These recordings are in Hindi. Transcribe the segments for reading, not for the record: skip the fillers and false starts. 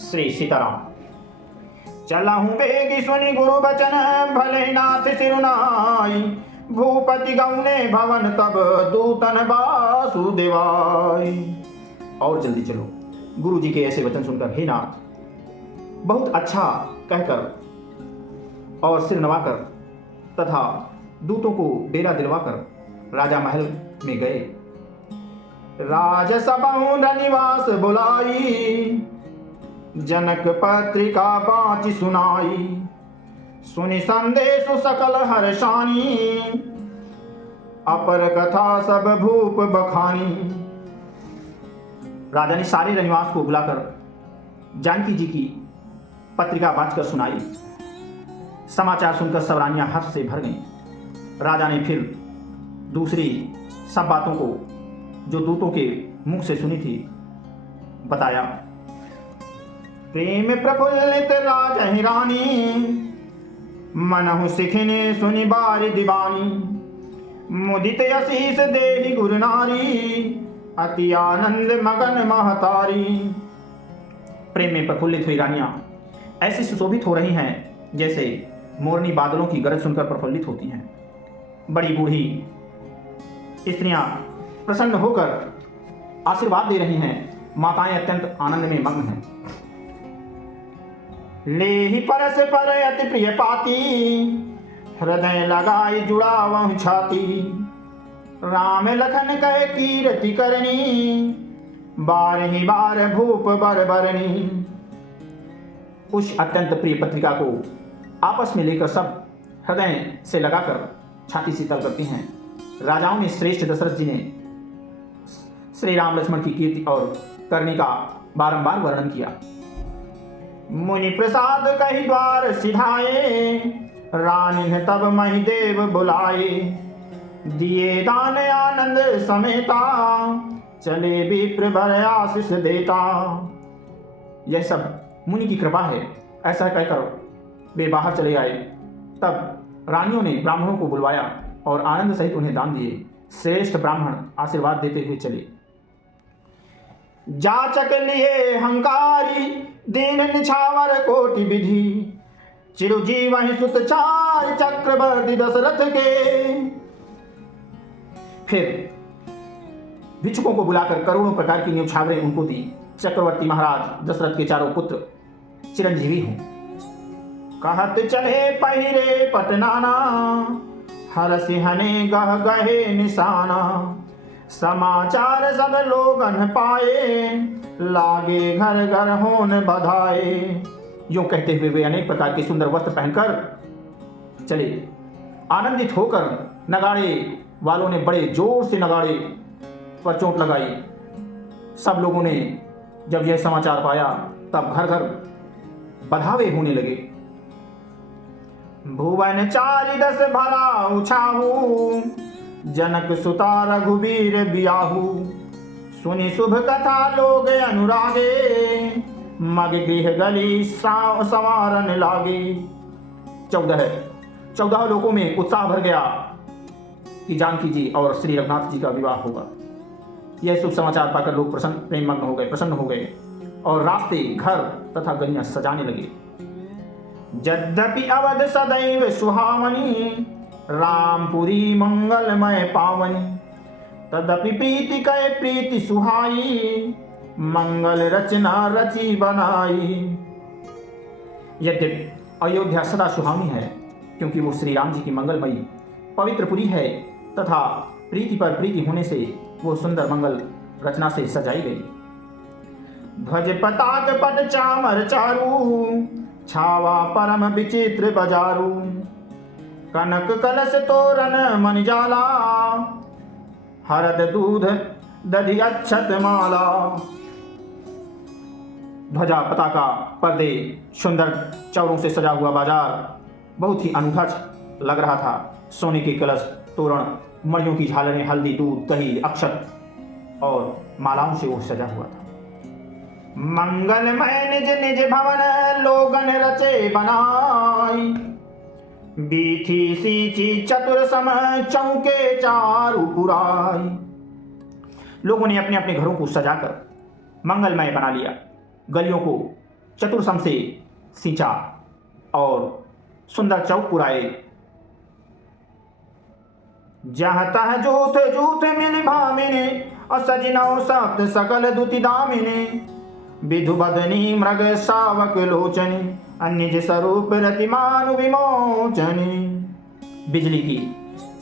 श्री सीताराम। चलहूँ बेगी सुनि गुरु बचन, भले नाथ सिरुनाई। भूपति गौने भवन तब दूतन वासुदेवाई। और जल्दी चलो। गुरु जी के ऐसे वचन सुनकर हे नाथ, बहुत अच्छा कहकर और सिर नवाकर तथा दूतों को डेरा दिलवाकर राजा महल में गए। राजसभा निवास बुलाई, जनक पत्रिका बाँचि सुनाई। सुनि संदेश सकल हर्षानी, अपर कथा सब भूप बखानी। राजा ने सारे रनिवास को बुलाकर जानकी जी की पत्रिका बाँचकर सुनाई। समाचार सुनकर सब रानियां हर्ष से भर गईं। राजा ने फिर दूसरी सब बातों को जो दूतों के मुख से सुनी थी बताया। प्रेम प्रफुल्लित राजहि रानी, मनहु सिखिने सुनि बारि दीवानी। मुदित असीस देहि गुरु नारी, अति आनंद मगन महतारी। प्रेम में प्रफुल्लित हुई रानियां ऐसी सुशोभित हो रही हैं जैसे मोरनी बादलों की गरज सुनकर प्रफुल्लित होती हैं। बड़ी बूढ़ी स्त्रियां प्रसन्न होकर आशीर्वाद दे रही हैं। माताएं अत्यंत आनंद में मग्न हैं। लेहि परस पर अति प्रिय पाती, हृदय लगाई जुड़ावहु छाती। राम लखन कहे कीरति करनी, बारहि बार भूप बर बरनी। उस अत्यंत प्रिय पत्रिका को आपस में लेकर सब हृदय से लगाकर छाती शीतल करती हैं। राजाओं में श्रेष्ठ दशरथ जी ने श्री राम लक्ष्मण की कीर्ति और करनी का बारंबार वर्णन किया। मुनि प्रसाद कही द्वार सिधाए, रानी तब मही देव बुलाए। दिए दान आनंद समेता, चले विप्र भर आशीष देता। यह सब मुनि की कृपा है, ऐसा कहकर वे बाहर चले आए। तब रानियों ने ब्राह्मणों को बुलवाया और आनंद सहित उन्हें दान दिए। श्रेष्ठ ब्राह्मण आशीर्वाद देते हुए चले। जाचक लिए हंकारी, दीन निछावर कोटि विधि। चिरजीवन सुत चार चक्रवर्ती दशरथ के। फिर भिक्षुकों को बुलाकर करोड़ों प्रकार की न्यौछावरें उनको दी। चक्रवर्ती महाराज दशरथ के चारों पुत्र चिरंजीवी हों। कहत चले पहिरे पटनाना, हर सिंहने गह गहे निशाना। समाचार सब लोगन पाए, लागे घर घर होन बधाए। यूं कहते हुए वे अनेक प्रकार के सुंदर वस्त्र पहनकर चले। आनंदित होकर नगाड़े वालों ने बड़े जोर से नगाड़े पर चोट लगाई। सब लोगों ने जब यह समाचार पाया तब घर घर बधावे होने लगे। भुवन 40 भरा उछाहू, जनक सुता रघुबीर बियाहू। सुनि शुभ कथा लोग अनुरागे, मग गृह गली संवारन लागे। 14 लोगों में उत्साह भर गया कि जानकी जी और श्री रघुनाथ जी का विवाह होगा। यह शुभ समाचार पाकर लोग प्रसन्न हो गए और रास्ते, घर तथा गलियां सजाने लगे। यद्यपि अवध सदैव सुहावनी, रामपुरी मंगलमय पावनी। तदपि प्रीति कहे प्रीति सुहाई, मंगल रचना रची बनाई। यद्यपि अयोध्या सदा सुहावनी है क्योंकि वो श्री राम जी की मंगलमयी पवित्र पुरी है तथा प्रीति पर प्रीति होने से वो सुंदर मंगल रचना से सजाई गई। ध्वज पताक पट चामर चारू, छावा परम विचित्र बजारू। कनक कलश तोरण मन जाला, हरद दूध दधि अक्षत माला। ध्वजा पताका पर्दे सुंदर चौरों से सजा हुआ बाजार बहुत ही अनूठा लग रहा था। सोने के कलश, तोरण, मणियों की झालरें, हल्दी, दूध, दही, अक्षत और मालाओं से वो सजा हुआ था। मंगलमय निज निज भवन, लोगन रचे बनाई। बीथी सींची चतुर सम, चौके चारु पुराई। लोगों ने अपने अपने घरों को सजाकर मंगलमय बना लिया। गलियों को चतुर्सम से सींचा और सुंदर चौक पुराए। जहाँ तह जूथ जूथ मिल भामिनी और सजनौ सप्त सकल दुति दामिनी। विधु बदनी मृग शावक लोचनी अन्य स्वरूप रतिमान विमोचनी। बिजली की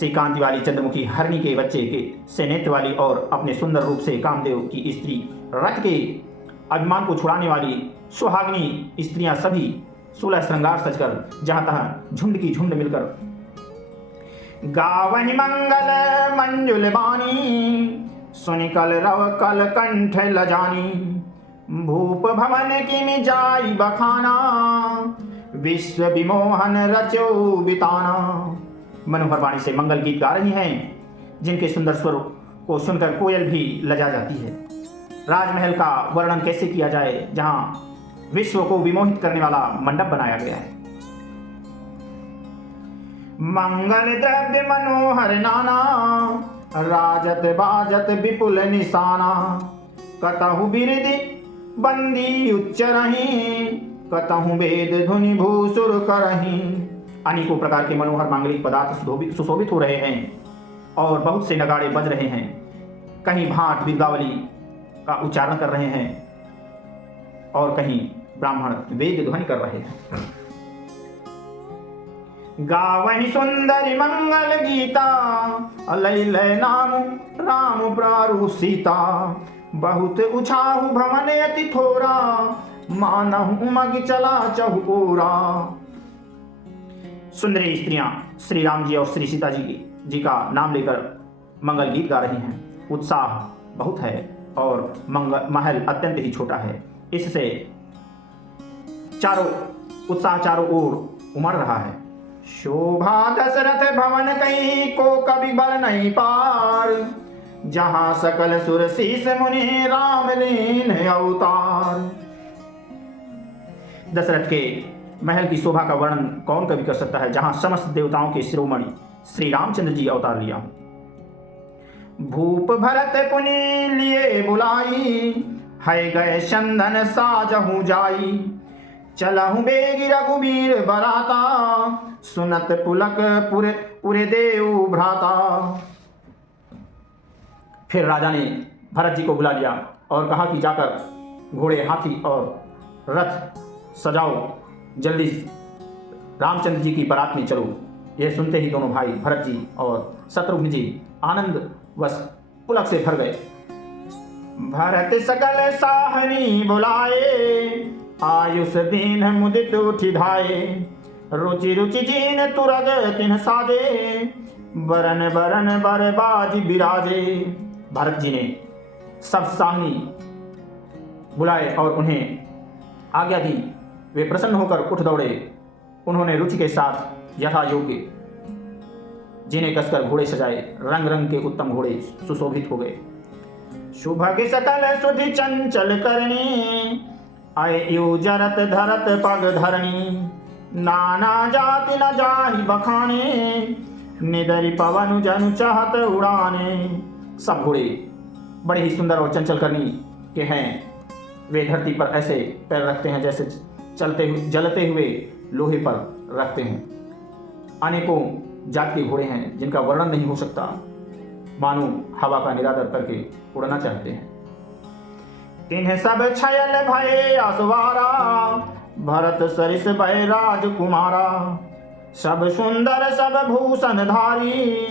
से कांति वाली चंद्रमुखी हरणी के बच्चे के से नेत्र वाली और अपने सुंदर रूप से कामदेव की स्त्री रथ के अभिमान को छुड़ाने वाली सुहागिनी स्त्रियां सभी 16 श्रृंगार सजकर जहां तहां झुंड की झुंड मिलकर गावहि मंगल मंजुल बानी। सुनिकल रव कल कंठ लजानी। भूप भवन की मिजाई बखाना। विश्व विमोहन रचो बिताना। मनोहर वाणी से मंगल गीत गा रही हैं, जिनके सुंदर स्वर को सुनकर कोयल भी लजा जाती है। राजमहल का वर्णन कैसे किया जाए, जहां विश्व को विमोहित करने वाला मंडप बनाया गया है। मंगल द्रव्य मनोहर नाना। राजत बाजत विपुल निशाना। कतहु बिरदि बंदी उच्च रही। कतहु वेद धुनि भूसुर करही। अनेकों प्रकार के मनोहर मांगलिक पदार्थ सुशोभित हो रहे हैं और बहुत से नगाड़े बज रहे हैं। कहीं भाट बिरदावली का उच्चारण कर रहे हैं और कहीं ब्राह्मण वेद ध्वनि कर रहे हैं। गावहि सुंदरी मंगल गीता। लैलय नाम राम प्रारु सीता। बहुत उछाहु भवन अति थोरा। मानहु उमग चला चहुओरा। सुंदरी स्त्रियां श्री राम जी और श्री सीता जी का नाम लेकर मंगल गीत गा रही हैं। उत्साह बहुत है और महल अत्यंत ही छोटा है, इससे उत्साह चारों ओर उमड़ रहा है। शोभा दशरथ भवन कहीं को कभी बल नहीं पार। जहां सकल सुर शीस मुनि राम लीन अवतार। दशरथ के महल की शोभा का वर्णन कौन कवि कर सकता है, जहां समस्त देवताओं के शिरोमणि श्री रामचंद्र जी अवतार लिया। भूप भरत पुनि लिए बुलाई। है गए चंदन साजहु जाई। चलहु बेगी रघुबीर बराता। सुनत पुलक पुरे देव भ्राता। फिर राजा ने भरत जी को बुला लिया और कहा कि जाकर घोड़े हाथी और रथ सजाओ, जल्दी रामचंद्र जी की बारात में चलो। यह सुनते ही दोनों भाई भरत जी और शत्रुघ्न जी आनंद वश पुलक से भर गए। भरत सकल साहनी बुलाए। आयुष दीन मुदित उठि धाये। रुचि रुचि जीन तुरग तिन्ह साजे। बरन बरन बरबाज बिराजे। भरत जी ने सब साहनी बुलाए और उन्हें आज्ञा दी। वे प्रसन्न होकर उठ दौड़े। उन्होंने रुचि के साथ यथा योग्य जिन्हें कसकर घोड़े सजाए। रंग रंग के उत्तम घोड़े सुशोभित हो गए। शुभग सकल सुधि चंचल करनी। आयु जरत धरत पग धरणी। नाना जाति न जाहि बखाने। निदरि पवन जनु चाहत उड़ाने। सब घोड़े बड़े ही सुंदर और चंचल करनी के हैं। वे धरती पर ऐसे पैर रखते हैं जैसे जलते हुए लोहे पर रखते हैं। अनेकों जात के घोड़े हैं जिनका वर्णन नहीं हो सकता, मानो हवा का निरादर करके उड़ना चाहते हैं। तिन्ह सब छयल भये असवारा। भरत सरिस भय राजकुमारा। सब सुंदर सब भूषण धारी।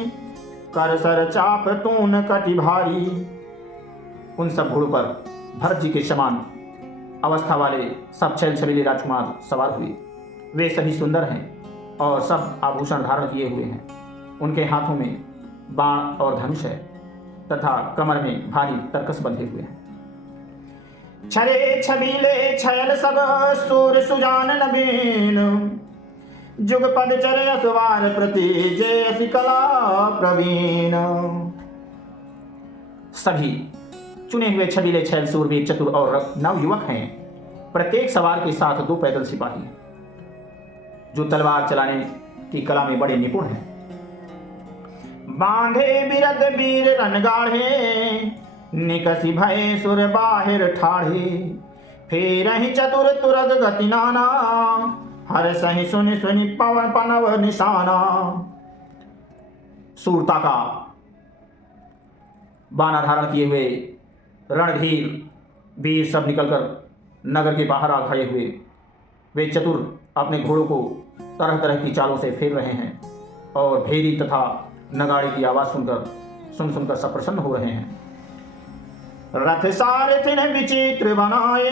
कर सर चाप तून कटि भारी। उन सब घोड़ों पर भरत जी के समान अवस्था वाले सब छैल छबीले राजकुमार सवार हुए। वे सभी सुंदर हैं और सब आभूषण धारण किए हुए हैं। उनके हाथों में बाण और धनुष है तथा कमर में भारी तरकस बंधे हुए हैं। छरे छबीले छैल सब सूर सुजान नवीन। जुगपद चरे असवार प्रति जय कला प्रवीण। सभी चुने हुए छबीले छैल सूरवीर चतुर और नव युवक हैं। प्रत्येक सवार के साथ 2 पैदल सिपाही जो तलवार चलाने की कला में बड़े निपुण हैं। बांधे बिरद वीर रणगाढ़े। निकसी भय सुर बाहिर ठाढ़े। फेर ही चतुर तुरग गति नाना, हर सही सुनि सुनि पवन पनव निशाना। सूरता का बाना धारण किए हुए रणधीर वीर सब निकलकर नगर के बाहर आ खड़े हुए। वे चतुर अपने घोड़ों को तरह तरह की चालों से फेर रहे हैं और भेरी तथा नगाड़े की आवाज़ सुनकर सब प्रसन्न हो रहे हैं। रथ सारथिन विचित्र बनाए,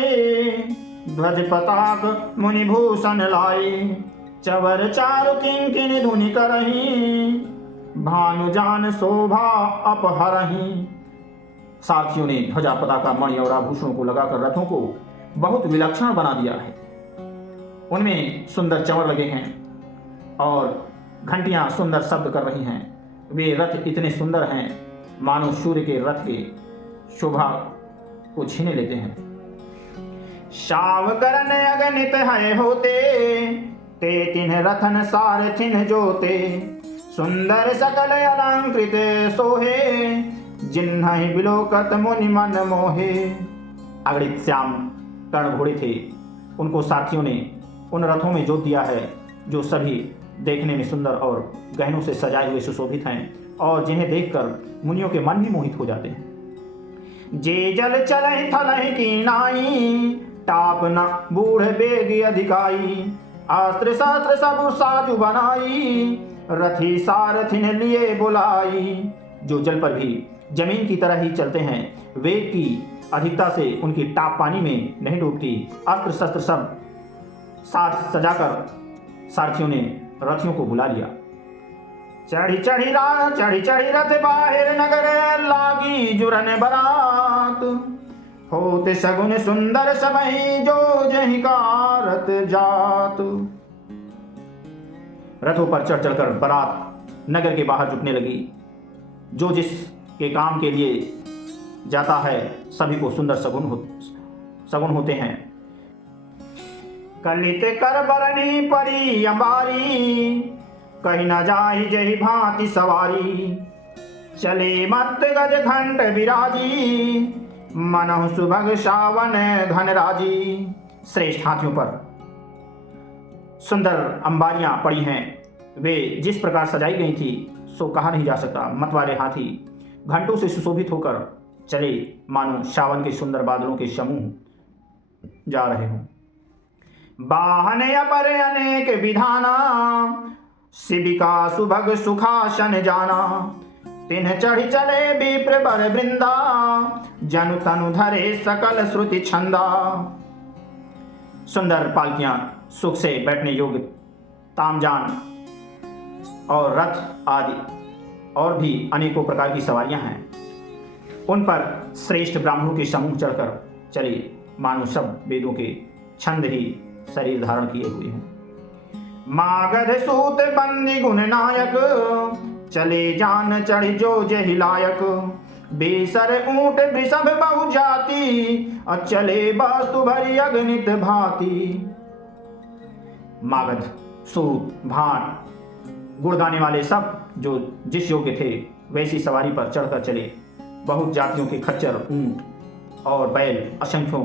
ध्वज पताक मुनि भूषण लाए। चवर चारु किंकिन धुनि करही, भानुजान शोभा अपहरही। सारथियों ने ध्वजा पताका मणि और आभूषणों को लगाकर रथों को बहुत विलक्षण बना दिया है। उनमें सुंदर चंवर लगे हैं और घंटियां सुंदर शब्द कर रही हैं। वे रथ इतने सुंदर हैं मानो सूर्य के रथ के शोभा को छीने लेते हैं। शाव करन अगणित है होते, ते तिन्ह रथन सारथिन जोते। सुंदर सकल अलंकृत सोहे, जिन्हि बिलोकत मुनि मन मोहे। अगणित श्याम कर्ण घोड़े थे, उनको सारथियों ने उन रथों में जोत दिया है जो सभी देखने में सुंदर और गहनों से सजाए हुए सुशोभित हैं और जिन्हें देखकर मुनियों के मन भी मोहित हो जाते हैं। जे जल चलहि थलहि की नाई, टाप न बूढ़ बेग अधिकाई। अस्त्र शस्त्र सब साजु बनाई, रथी सारथिन लिए बुलाई। जो जल पर भी जमीन की तरह ही चलते हैं, वेग की अधिकता से उनकी टाप पानी में नहीं डूबती। अस्त्र शस्त्र सब साथ सजाकर सारथियों ने रथियों को बुला लिया। चढ़ी चढ़ी रथ बाहिर नगर, लागी जुरन बरात। होते सगुन सुंदर सबहि, जो जहि कारत जात। रथों पर चढ़ चढ़कर बारात नगर के बाहर जुटने लगी। जो जिस के काम के लिए जाता है सभी को सुंदर सगुन होते हैं। कलित कर बरनी परी अंबारी, कहीं न जाहि जहि भांति सवारी। चले मत गज घंट विराजी, मनहु सुभग सावन घन राजी। श्रेष्ठ हाथियों पर सुंदर अंबारियां पड़ी हैं। वे जिस प्रकार सजाई गई थी सो कहा नहीं जा सकता। मतवाले हाथी घंटों से सुशोभित होकर चले मानो सावन के सुंदर बादलों के समूह जा रहे हों। वाहन अपर अनेक विधाना, शिविका सुभग सुखासन जाना। तिन्ह चढ़ी चले विप्र बर वृंदा, जनु तनु धरे सकल श्रुति छंदा। सुंदर पालकियां सुख से बैठने योग्य तामजान और रथ आदि और भी अनेकों प्रकार की सवारियां हैं। उन पर श्रेष्ठ ब्राह्मणों के समूह चढ़कर चले मानो सब वेदों के छंद ही शरीर धारण किए हुए हैं। मागध सूत बंदी गुण नायक, चले जान चढ़ी जो जहि लायक। बेसर ऊंट वृषभ बहु जाति, चले वस्तु भरी अगणित भांति। मागध सूत भाट गुड़गाने वाले सब जो जिस योग्य थे वैसी सवारी पर चढ़कर चले। बहुत जातियों के खच्चर ऊंट और बैल असंख्यों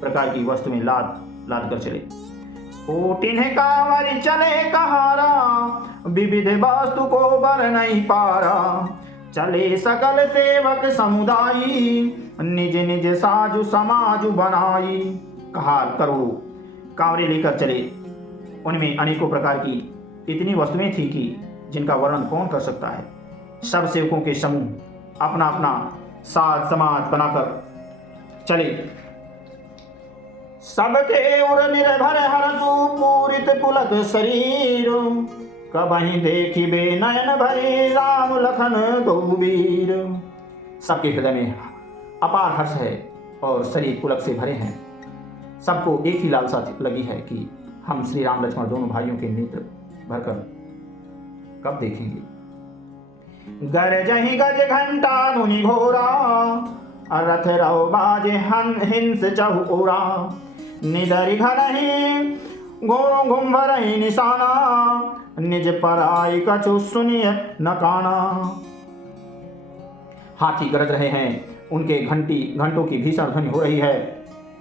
प्रकार की वस्तुएं लाद कर चले। ओटिन्ह कांवरि चले कहारा, विविध वस्तु को बर नहीं पारा। चले सकल सेवक समुदायी, निज निज साजु समाजु बनाई। कहार करोड़ों कांवरे लेकर चले। उनमें अनेकों प्रकार की इतनी वस्तुएं थी कि जिनका वर्णन कौन कर सकता है। सब सेवकों के समूह अपना अपना साज समाज बनाकर चले। सबके उर निर्भर हरसु पूरित पुलक शरीर। कबहि देखिबे नयन भरे राम लखन दो वीर। सबके हृदय में अपार हर्ष है और शरीर पुलक से भरे हैं। सबको एक ही लालसा लगी है कि हम श्री राम लक्ष्मण दोनों भाइयों के नेत्र भरकर कब देखेंगे। गरजहि गज घंटा धुनि घोरा, रथ रहो बाजे हिंस चहु ओरा। निदरि घनहि घोरों घुम्भरहि निशाना, निज पराई कछु सुनिय न काना। हाथी गरज रहे हैं, उनके घंटों की भीषण ध्वनि हो रही है।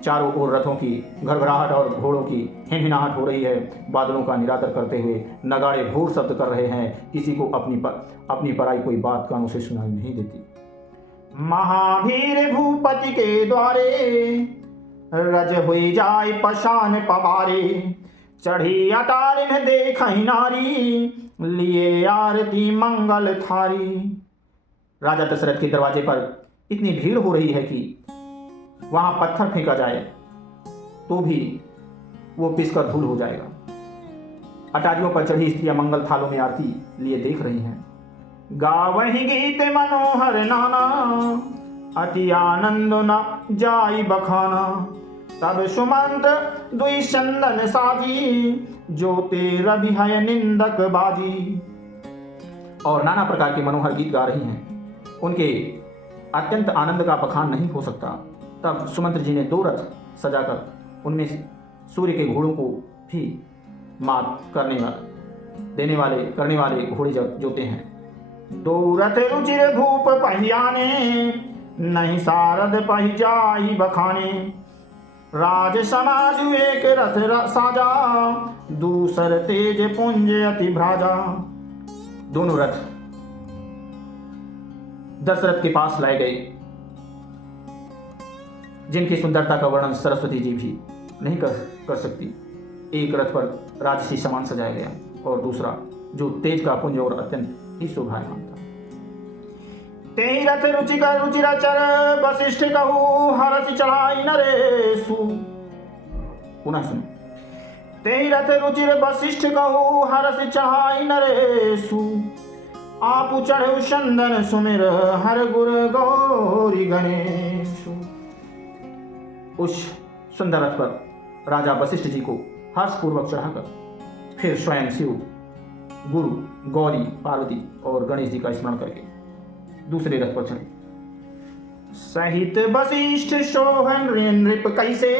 चारों ओर रथों की घरघराहट और घोड़ों की हिनहिनाहट हो रही है। बादलों का निरादर करते हुए नगाड़े भोर शब्द कर रहे हैं। किसी को अपनी पराई कोई बात कानों से सुनाई नहीं देती। महावीर भूपति के द्वारे रज हुई जाय पशान पवारे, चढ़ी अटार में देख नारी, लिए आरती मंगल थारी। राजा दशरथ के दरवाजे पर इतनी भीड़ हो रही है कि वहां पत्थर फेंका जाए तो भी वो पिसकर धूल हो जाएगा। अटारियों पर चढ़ी स्त्रियां मंगल थालों में आरती लिए देख रही हैं। गावहि गीत मनोहर नाना, अति आनंद न जाई बखाना। तब सुमंत दुई चंदन साजी, जो तेरा भी है निंदक बाजी। और नाना प्रकार के मनोहर गीत गा रही हैं। उनके अत्यंत आनंद का बखान नहीं हो सकता। तब सुमंत्र जी ने 2 रथ सजाकर उनमें सूर्य के घोड़ों को भी मात करने वाले घोड़े जोते हैं। 2 रथ रुचिर भूप पहियाने, नहीं सारद पहि जाई बखाने। राज समाज एक रथ साजा, दूसर तेज पुंज अति भ्राजा। दोनों रथ दशरथ के पास लाए गए, जिनकी सुंदरता का वर्णन सरस्वती जी भी नहीं कर सकती। एक रथ पर राजसी सामान सजाया गया और दूसरा जो तेज का पुंज और अत्यंत ही शोभायमान था। तेहि रथ रुचिर वशिष्ठ कहू, हरसि चढ़ाई नरेशु। पुनः सुनो। तेहि रथ रुचिर वशिष्ठ कहू, हरसि चढ़ाई नरेशु। आपु चढ़ऊ चंदन सुमिर, हर गुर गौरी गणेशु। उस सुंदर रथ पर राजा वशिष्ठ जी को हर्षपूर्वक चढ़ाकर फिर स्वयं शिव, गुरु, गौरी, पार्वती और गणेश जी का स्मरण करके दूसरे रथ पर चढ़े। सहित वशिष्ठ सोहन नृप कैसे,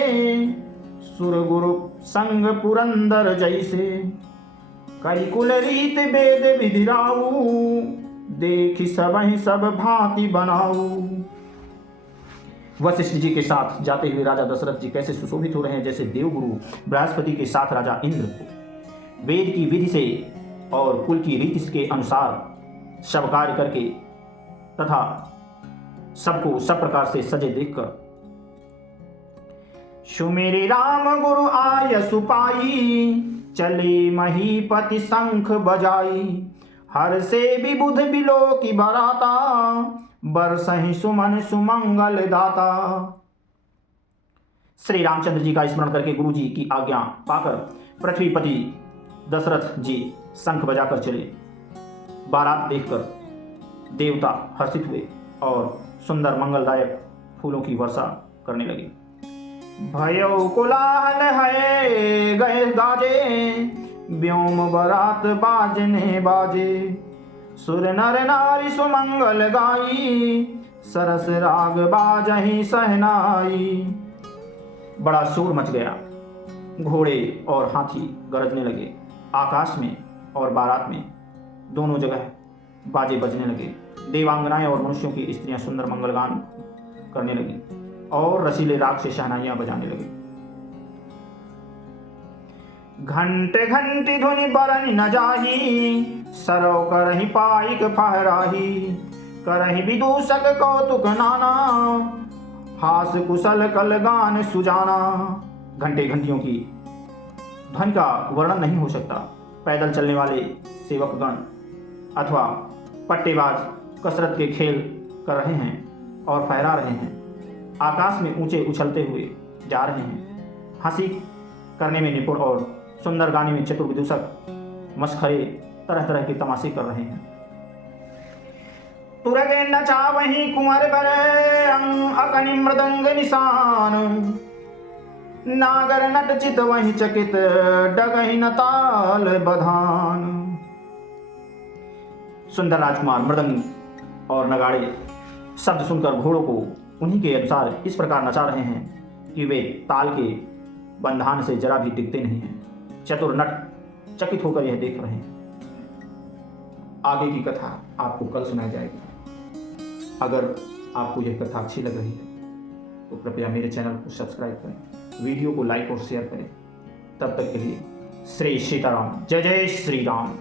सुर गुरु संग पुरंदर जैसे। कई कुल रीत वेद विधिराऊ, देखि सबहि सब भांति बनाऊ। वशिष्ठ जी के साथ जाते हुए राजा दशरथ जी कैसे सुशोभित हो रहे हैं, जैसे देवगुरु बृहस्पति के साथ राजा इंद्र को वेद की विधि से और कुल की रीति के अनुसार सब कार्य करके तथा सबको सब प्रकार से सजे देखकर। सुमेरे राम गुरु आय सुपाई, चले महीपति शंख बजाई। हर से विबुध बिलो की बराता, बरसहि सुमन सुमंगल दाता। श्री रामचंद्र जी का स्मरण करके गुरु जी की आज्ञा पाकर पृथ्वीपति दशरथ जी शंख बजाकर चले। बारात देखकर देवता हर्षित हुए और सुंदर मंगलदायक फूलों की वर्षा करने लगे। भयो कोलाहल है गए गाजे, व्योम बरात बाजने बाजे। सुर नर नारी सुमंगल गाई, सरस राग बाजही सहनाई। बड़ा शोर मच गया, घोड़े और हाथी गरजने लगे। आकाश में और बारात में दोनों जगह बाजे बजने लगे। देवांगनाएं और मनुष्यों की स्त्रियां सुंदर मंगलगान करने लगी और रसीले राग से शहनाइयां बजाने लगी। घंटे घंटी धुनि बरन न जाही, सरौ करहि पाइक फहराही। करहि विदूषक कौतुक नाना, हास कुशल कल गान सुजाना। घंटे घंटियों की ध्वनि का वर्णन नहीं हो सकता। पैदल चलने वाले सेवकगण अथवा पट्टेबाज कसरत के खेल कर रहे हैं और फहरा रहे हैं। आकाश में ऊंचे उछलते हुए जा रहे हैं। हंसी करने में निपुण और सुंदर गाने में चतुर विदूषक मस्खरे तरह तरह के तमाशे कर रहे हैं। तुरगे नचावहि कुंवर बर, अकनि मृदंग निशान। नागर नट चित वही चकित, डगहि न ताल बधान। सुंदर राजकुमार मृदंग और नगाड़े शब्द सुनकर घोड़ों को उन्हीं के अनुसार इस प्रकार नचा रहे हैं कि वे ताल के बंधान से जरा भी डिगते नहीं हैं। चतुर नट चकित होकर यह देख रहे हैं। आगे की कथा आपको कल सुनाई जाएगी। अगर आपको यह कथा अच्छी लग रही है तो कृपया मेरे चैनल को सब्सक्राइब करें, वीडियो को लाइक और शेयर करें। तब तक के लिए श्री सीताराम, जय जय श्री राम।